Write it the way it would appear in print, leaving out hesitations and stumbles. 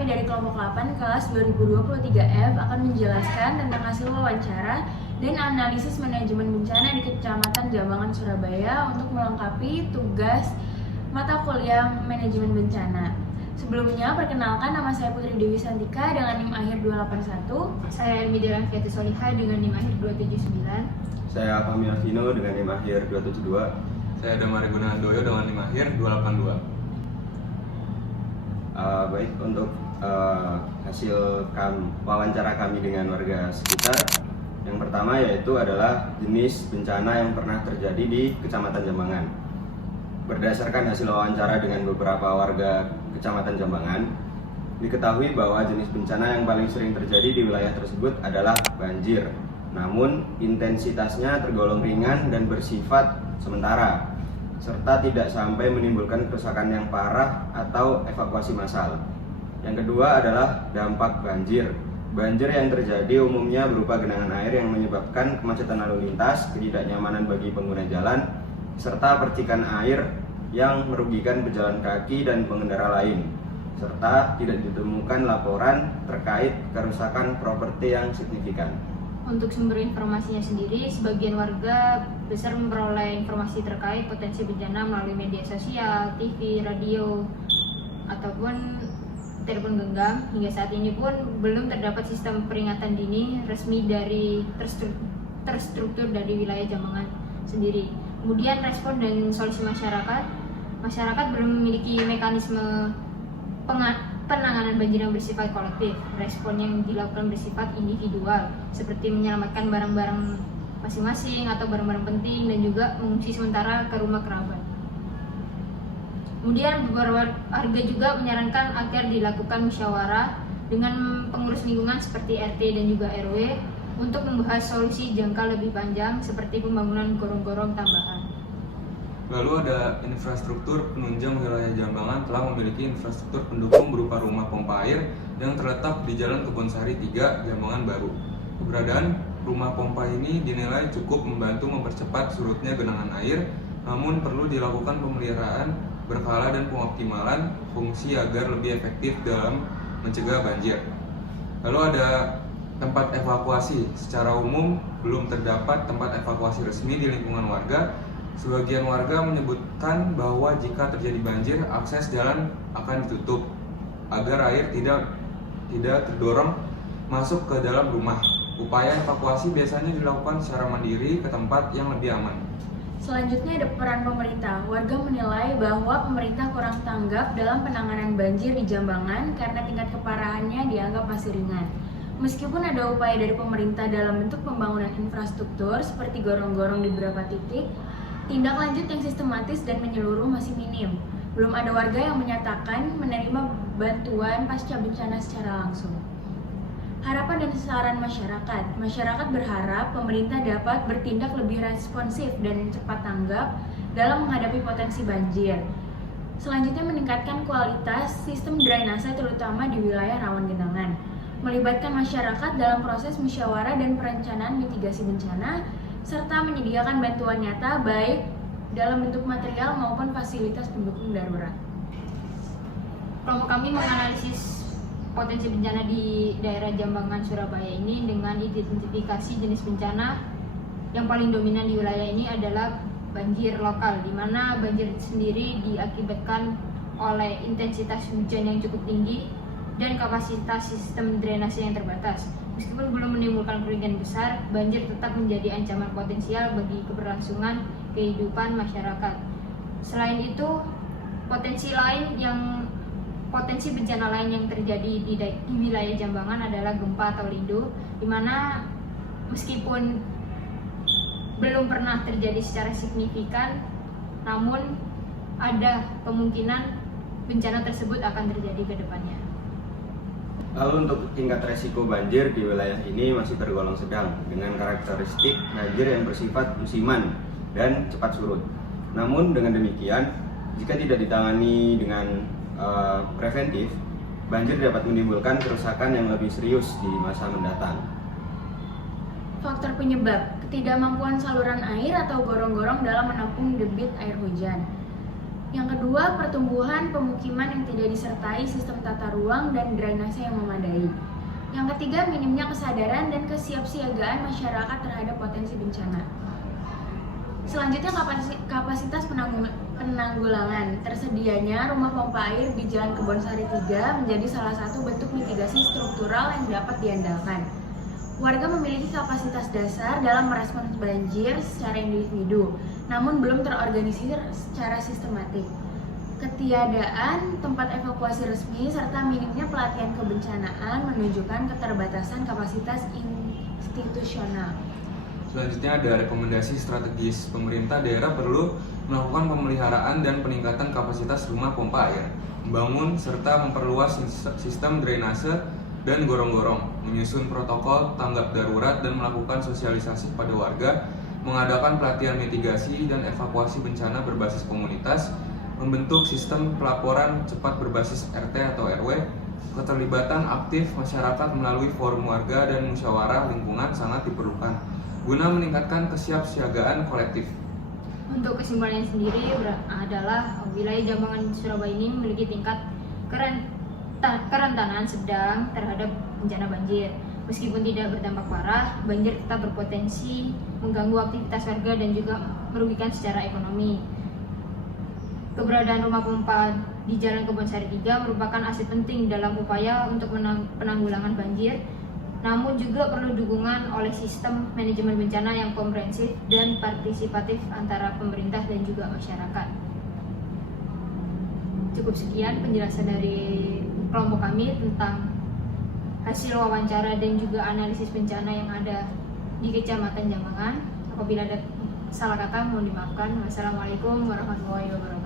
kami dari kelompok 8 kelas 2023F akan menjelaskan tentang hasil wawancara dan analisis manajemen bencana di Kecamatan Jambangan, Surabaya untuk melengkapi tugas mata kuliah manajemen bencana. Sebelumnya, perkenalkan, nama saya Putri Dewi Santika dengan NIM akhir 281. Saya Elmida Fiati Solihah dengan NIM akhir 279. Saya Fahmi Alvino dengan NIM akhir 272. Saya Damari Gunahandoyo dengan NIM akhir 282. Baik, untuk hasil wawancara kami dengan warga sekitar, yang pertama yaitu adalah jenis bencana yang pernah terjadi di Kecamatan Jambangan. Berdasarkan hasil wawancara dengan beberapa warga Kecamatan Jambangan, diketahui bahwa jenis bencana yang paling sering terjadi di wilayah tersebut adalah banjir. Namun intensitasnya tergolong ringan dan bersifat sementara, serta tidak sampai menimbulkan kerusakan yang parah atau evakuasi massal. Yang kedua adalah dampak banjir. Banjir yang terjadi umumnya berupa genangan air yang menyebabkan kemacetan lalu lintas, ketidaknyamanan bagi pengguna jalan, serta percikan air yang merugikan pejalan kaki dan pengendara lain, serta tidak ditemukan laporan terkait kerusakan properti yang signifikan. Untuk sumber informasinya sendiri, sebagian warga besar memperoleh informasi terkait potensi bencana melalui media sosial, TV, radio, ataupun telepon genggam. Hingga saat ini pun belum terdapat sistem peringatan dini resmi dari terstruktur dari wilayah Jambangan sendiri. Kemudian respon dan solusi masyarakat belum memiliki mekanisme penanganan banjir yang bersifat kolektif. Respon yang dilakukan bersifat individual, seperti menyelamatkan barang-barang masing-masing atau barang-barang penting dan juga mengungsi sementara ke rumah kerabat. Kemudian beberapa warga juga menyarankan agar dilakukan musyawarah dengan pengurus lingkungan seperti RT dan juga RW untuk membahas solusi jangka lebih panjang seperti pembangunan gorong-gorong tambahan. Lalu ada infrastruktur penunjang wilayah Jambangan telah memiliki infrastruktur pendukung berupa rumah pompa air yang terletak di Jalan Kebonsari 3, Jambangan Baru. Keberadaan rumah pompa ini dinilai cukup membantu mempercepat surutnya genangan air, namun perlu dilakukan pemeliharaan berkala dan pengoptimalan fungsi agar lebih efektif dalam mencegah banjir. Lalu ada tempat evakuasi. Secara umum belum terdapat tempat evakuasi resmi di lingkungan warga. Sebagian warga menyebutkan bahwa jika terjadi banjir, akses jalan akan ditutup agar air tidak terdorong masuk ke dalam rumah. Upaya evakuasi biasanya dilakukan secara mandiri ke tempat yang lebih aman. Selanjutnya ada peran pemerintah. Warga menilai bahwa pemerintah kurang tanggap dalam penanganan banjir di Jambangan karena tingkat keparahannya dianggap masih ringan. Meskipun ada upaya dari pemerintah dalam bentuk pembangunan infrastruktur seperti gorong-gorong di beberapa titik, tindak lanjut yang sistematis dan menyeluruh masih minim. Belum ada warga yang menyatakan menerima bantuan pasca bencana secara langsung. Harapan dan saran masyarakat berharap pemerintah dapat bertindak lebih responsif dan cepat tanggap dalam menghadapi potensi banjir. Selanjutnya, meningkatkan kualitas sistem drainase terutama di wilayah rawan genangan. Melibatkan masyarakat dalam proses musyawarah dan perencanaan mitigasi bencana, serta menyediakan bantuan nyata baik dalam bentuk material maupun fasilitas pendukung darurat. Kelompok kami menganalisis potensi bencana di daerah Jambangan, Surabaya ini dengan identifikasi jenis bencana yang paling dominan di wilayah ini adalah banjir lokal, di mana banjir sendiri diakibatkan oleh intensitas hujan yang cukup tinggi dan kapasitas sistem drainase yang terbatas. Meskipun belum menimbulkan kerugian besar, banjir tetap menjadi ancaman potensial bagi keberlangsungan kehidupan masyarakat. Selain itu, potensi bencana lain yang terjadi di wilayah Jambangan adalah gempa atau lindo, di mana meskipun belum pernah terjadi secara signifikan, namun ada kemungkinan bencana tersebut akan terjadi ke depannya. Lalu untuk tingkat resiko banjir di wilayah ini masih tergolong sedang dengan karakteristik banjir yang bersifat musiman dan cepat surut. Namun dengan demikian, jika tidak ditangani dengan preventif, banjir dapat menimbulkan kerusakan yang lebih serius di masa mendatang. Faktor penyebab, ketidakmampuan saluran air atau gorong-gorong dalam menampung debit air hujan. Yang kedua, pertumbuhan pemukiman yang tidak disertai sistem tata ruang dan drainase yang memadai. Yang ketiga, minimnya kesadaran dan kesiapsiagaan masyarakat terhadap potensi bencana. Selanjutnya, kapasitas penanggulangan. Tersedianya rumah pompa air di Jalan Kebonsari 3 menjadi salah satu bentuk mitigasi struktural yang dapat diandalkan. Warga memiliki kapasitas dasar dalam merespons banjir secara individu, namun belum terorganisir secara sistematik. Ketiadaan tempat evakuasi resmi serta minimnya pelatihan kebencanaan menunjukkan keterbatasan kapasitas institusional. Selanjutnya ada rekomendasi strategis. Pemerintah daerah perlu melakukan pemeliharaan dan peningkatan kapasitas rumah pompa air, membangun serta memperluas sistem drainase dan gorong-gorong, menyusun protokol tanggap darurat dan melakukan sosialisasi pada warga, mengadakan pelatihan mitigasi dan evakuasi bencana berbasis komunitas, membentuk sistem pelaporan cepat berbasis RT atau RW, keterlibatan aktif masyarakat melalui forum warga dan musyawarah lingkungan sangat diperlukan guna meningkatkan kesiapsiagaan kolektif. Untuk kesimpulannya sendiri adalah wilayah Jambangan Surabaya ini memiliki tingkat kerentanan sedang terhadap bencana banjir. Meskipun tidak berdampak parah, banjir tetap berpotensi mengganggu aktivitas warga dan juga merugikan secara ekonomi. Keberadaan rumah pompa di Jalan Kebonsari 3 merupakan aset penting dalam upaya untuk penanggulangan banjir, namun juga perlu dukungan oleh sistem manajemen bencana yang komprehensif dan partisipatif antara pemerintah dan juga masyarakat. Cukup sekian penjelasan dari kelompok kami tentang hasil wawancara dan juga analisis bencana yang ada di Kecamatan Jambangan. Apabila ada salah kata mohon dimaafkan. Wassalamualaikum warahmatullahi wabarakatuh.